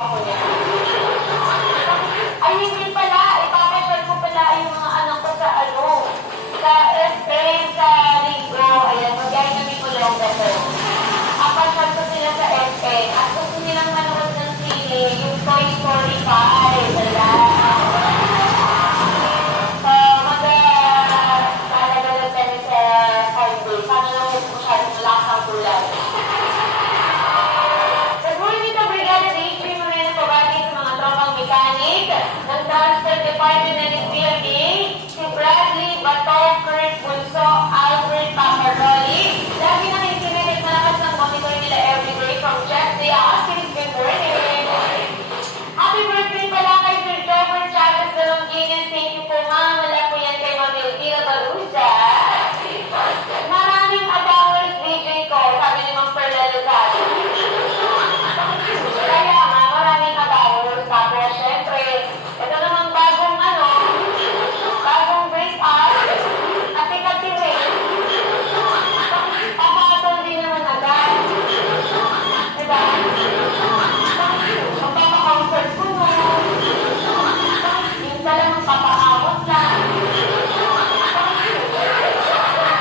Ako niya. Ay, hindi pala. Ipapasyal ko pala yung mga anak ko sa sa SM, sa Linggo. Ayan, mag-gagawin ko lang ako. Apasyal ko sila sa SM. At gusto nilang manood ng sine, yung Toy Story 5. Wala. So, mag-alagalag kami sa Sunday. Sana lang yung masyadong malakas ang kulay. Ng Transport Department ng SBRA, si Bradley Bato, Kurt Bunso, Albert Paparoli. Lagi na nakikinig at malakas ng monitor nila everyday from Jeff Day. Good morning! Happy birthday pala kay Sir Jobber Chavez Dalonginian. Thank you po, ma'am. Wala po yan kay Ma'am Elvira Baruza. Maraming abangers DJ ko, sabi ni Ma'am Perla Lozado. Kaya nga, maraming abangers. Tapos, syempre, ito namang bagong break up at ikaw-tiwin. Papatol din naman agad. Diba? Magpapakonsert ko nun. Minsan lang magpapakamot lang.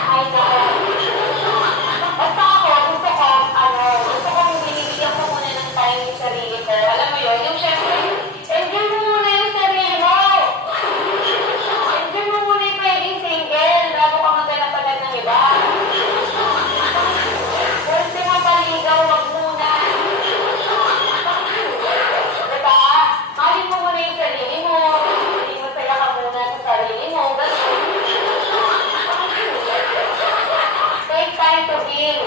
Ay, naku. Basta ako, gusto kong binibigyan ko muna ng time yung sarili ko. Alam mo yun, yung syempre, enjoy mo muna yung sarili mo. Enjoy mo muna yung pwedeng single bago ka maghanap agad ng iba. Kung di mo paligaw, wag muna. Diba? Mahalin mo muna yung sarili mo. Hindi mo saya ka muna sa sarili mo. Take time to heal.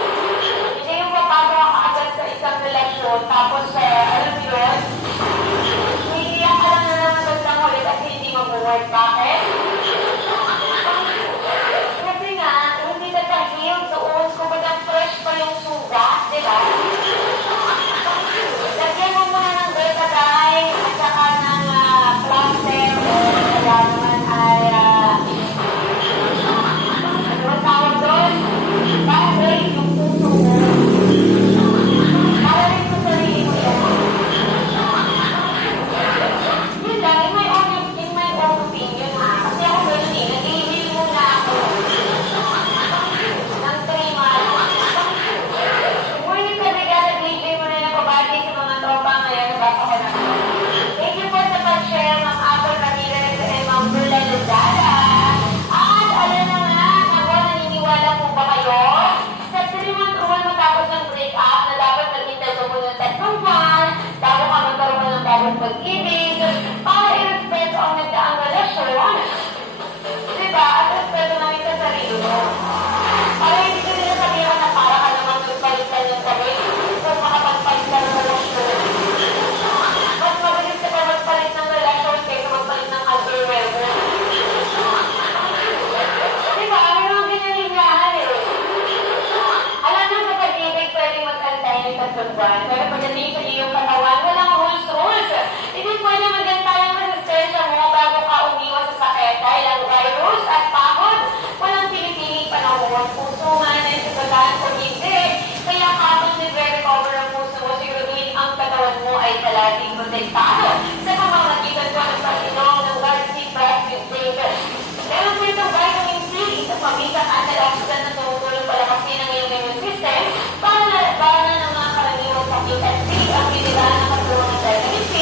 Hindi yung papagawa ka agad sa isang relasyon. Tapos, alam mo yun, hihiyak ka lang na naman lang ulit kasi hindi mag-work. Bakit? Kasi nga, hindi ka ka-heal doon. Kumbaga fresh pa yung sugat, di ba? Lagyan mo muna ng betadine at saka ng plaster o kaya naman ay ano ang tawag doon? Vibrate yung puso mo. Para rin sa sarili mo yan. Yun lang, in my own opinion ha. Kasi ako gano'n nag-i-heal muna ako. Ng 3 months. Ngunit ka nag-DJ mo na yung pabati sa mga tropa ngayon. Nabasa ko na. Thank you po sa pag-share, Ma'am Apple Ramirez and Ma'am Perla Lozada. At alam na nga, naniniwala po ba kayo? Sa 3-month rule matapos ng break-up na dapat maghintay ka muna ng 3 buwan bago ka magkaroon ng bagong pag-ibig para i-respeto ang nagdaang relasyon. Diba? At respeto namin sa sarili mo. Para hindi ko nila sabihan na para ka naman magpalitan yung sabi kung makapagpalitan ng relasyon. Mas mabilis ka pa magpalit ng relasyon kaysa magpalit ng underwear mo. Diba? May mga ginalingyahan eh. Alam mo sa pag-ibig pwedeng mag-antay ng 3 buwan. Pero pagdating sa iyong katawan, walang rules. Hindi pwede magantay ang resistensya mo bago ka umiwas sa sakit dahil ang virus at pagod. Walang pinipiling panahon. Puso man ay sagalaan o hindi. Kaya habang nagre-recover ang puso mo, siguraduhin ang katawan mo ay palaging protektado. Sa pamamagitan ko ng pag-inom ng Garcia Plastic Davis. Meron po itong vitamin C, isang pamigang antioxidant na tumutulong palakasin ang iyong immune system para labanan ng mga karaniwang sakit at C ang binilaan ng katawan ng vitamin C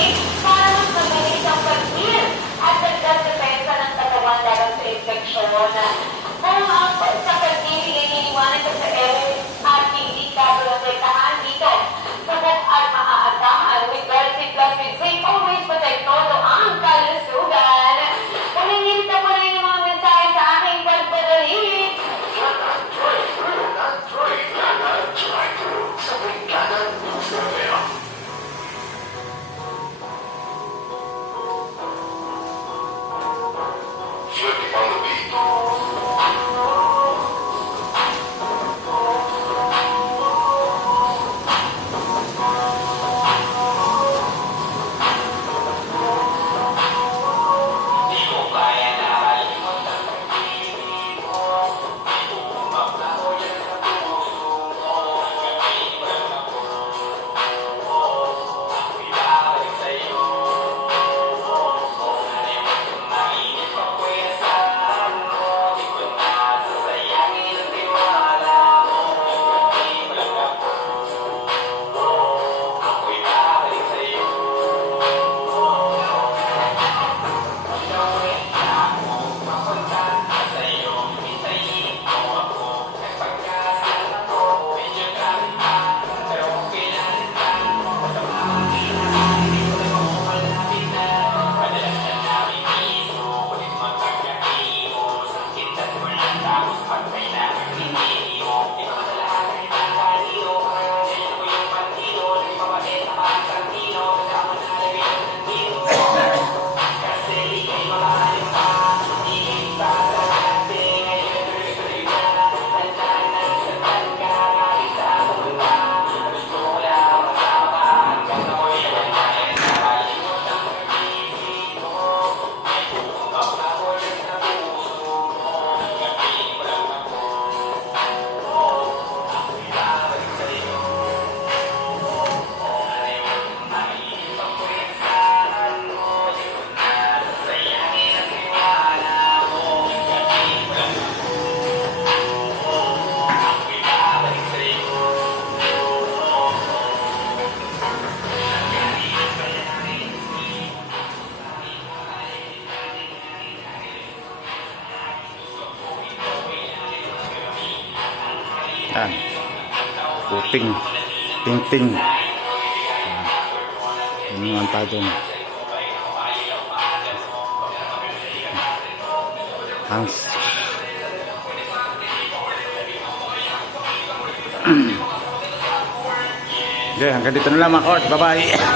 para mas mabilis ang pag-heal at dagdag depensa ng katawan laban sa infeksyon. Kung ang sa pag-ibig ay iniwanan ka sa at hindi ka protektahan dito, sabot at maaasahan with Garcia Plus with Zinc always Yan. Puting. Ting-ting. Yan naman tayo dun. Hans. Okay, hanggang dito na lang mga kort. Bye-bye.